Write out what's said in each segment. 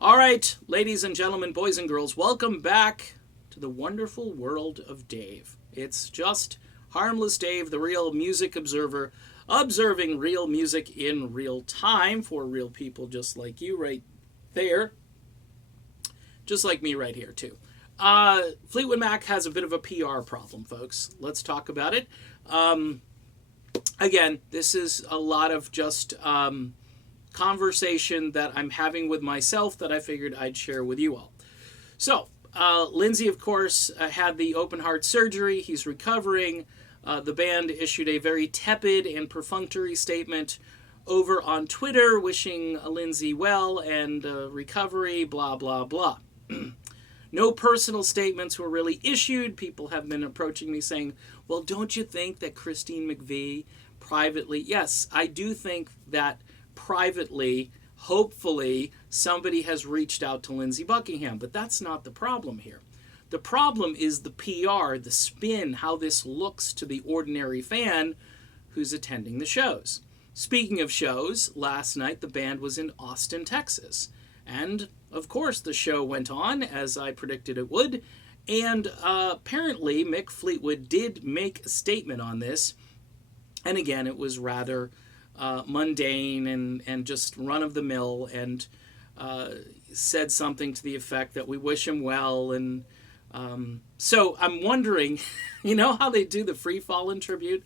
All right, ladies and gentlemen, boys and girls, welcome back to the wonderful world of Dave. It's just harmless Dave, the real music observer, observing real music in real time for real people just like you right there, just like me right here, too. Fleetwood Mac has a bit of a PR problem, folks. Let's talk about it. Again, this is a lot of just conversation that I'm having with myself that I figured I'd share with you all. So, Lindsey, of course, had the open heart surgery. He's recovering. The band issued a very tepid and perfunctory statement over on Twitter, wishing Lindsey well and recovery, blah, blah, blah. No personal statements were really issued. People have been approaching me saying, well, don't you think that Christine McVie privately... Yes, I do think that privately, hopefully, somebody has reached out to Lindsey Buckingham. But that's not the problem here. The problem is the PR, the spin, how this looks to the ordinary fan who's attending the shows. Speaking of shows, last night the band was in Austin, Texas. And, of course, the show went on, as I predicted it would. And apparently, Mick Fleetwood did make a statement on this. And again, it was rather mundane and just run-of-the-mill, and said something to the effect that we wish him well. And so I'm wondering, you know how they do the Free Fallin' tribute?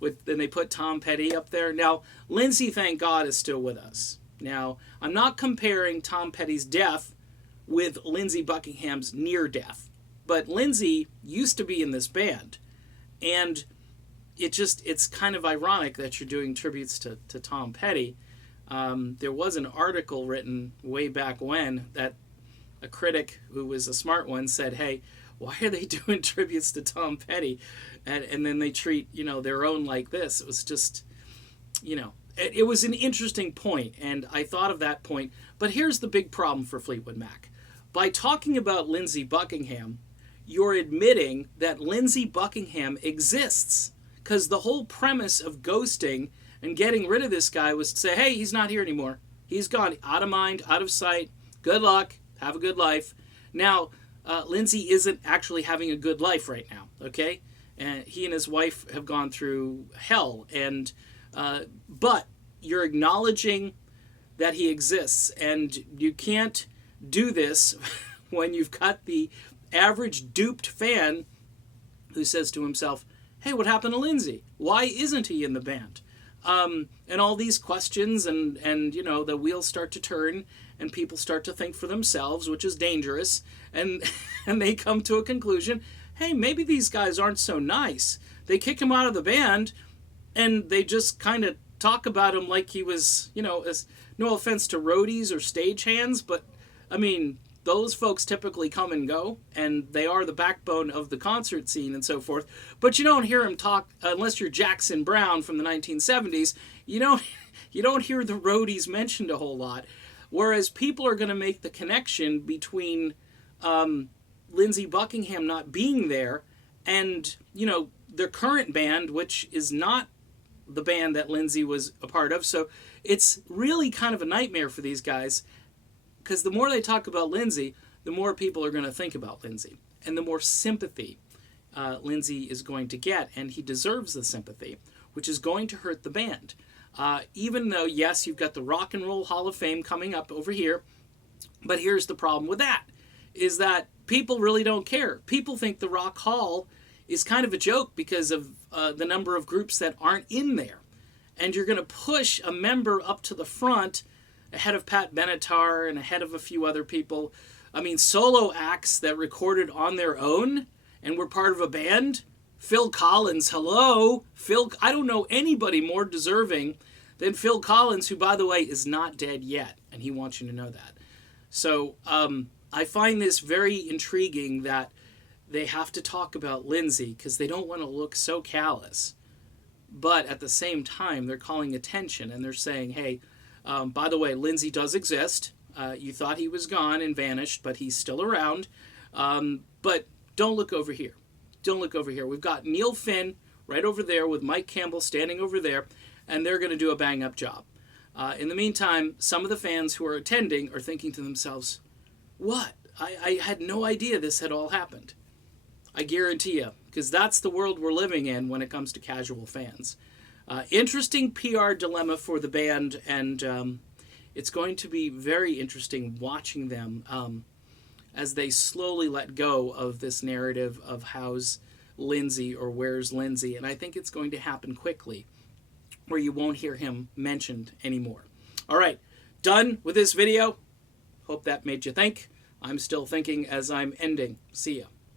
And they put Tom Petty up there? Now, Lindsey, thank God, is still with us. Now, I'm not comparing Tom Petty's death with Lindsey Buckingham's near death. But Lindsey used to be in this band. And it's kind of ironic that you're doing tributes to Tom Petty. There was an article written way back when that a critic who was a smart one said, hey, why are they doing tributes to Tom Petty? And then they treat, their own like this. It was just, it was an interesting point, and I thought of that point. But here's the big problem for Fleetwood Mac. By talking about Lindsey Buckingham, you're admitting that Lindsey Buckingham exists. Because the whole premise of ghosting and getting rid of this guy was to say, hey, he's not here anymore. He's gone. Out of mind, out of sight. Good luck. Have a good life. Now, Lindsey isn't actually having a good life right now, okay? And he and his wife have gone through hell. But you're acknowledging that he exists. And you can't do this when you've got the average duped fan who says to himself, hey, what happened to Lindsey? Why isn't he in the band? And all these questions and the wheels start to turn and people start to think for themselves, which is dangerous. And they come to a conclusion, hey, maybe these guys aren't so nice. They kick him out of the band and they just kind of talk about him like he was, as no offense to roadies or stagehands, but I mean, those folks typically come and go, and they are the backbone of the concert scene and so forth. But you don't hear him talk, unless you're Jackson Browne from the 1970s, you don't hear the roadies mentioned a whole lot. Whereas people are going to make the connection between Lindsey Buckingham not being there and, their current band, which is not the band that Lindsey was a part of. So it's really kind of a nightmare for these guys. Because the more they talk about Lindsey, the more people are going to think about Lindsey. And the more sympathy Lindsey is going to get. And he deserves the sympathy, which is going to hurt the band. Even though, yes, you've got the Rock and Roll Hall of Fame coming up over here. But here's the problem with that, is that people really don't care. People think the Rock Hall is kind of a joke because of the number of groups that aren't in there. And you're going to push a member up to the front ahead of Pat Benatar and ahead of a few other people. I mean, solo acts that recorded on their own and were part of a band. Phil Collins, hello. I don't know anybody more deserving than Phil Collins, who, by the way, is not dead yet. And he wants you to know that. So I find this very intriguing that they have to talk about Lindsey because they don't want to look so callous. But at the same time, they're calling attention and they're saying, hey, by the way, Lindsey does exist. You thought he was gone and vanished, but he's still around. But don't look over here. Don't look over here. We've got Neil Finn right over there with Mike Campbell standing over there, and they're going to do a bang-up job. In the meantime, some of the fans who are attending are thinking to themselves, what? I had no idea this had all happened. I guarantee you, because that's the world we're living in when it comes to casual fans. Interesting PR dilemma for the band, and it's going to be very interesting watching them as they slowly let go of this narrative of how's Lindsey or where's Lindsey, and I think it's going to happen quickly, where you won't hear him mentioned anymore. All right, done with this video. Hope that made you think. I'm still thinking as I'm ending. See ya.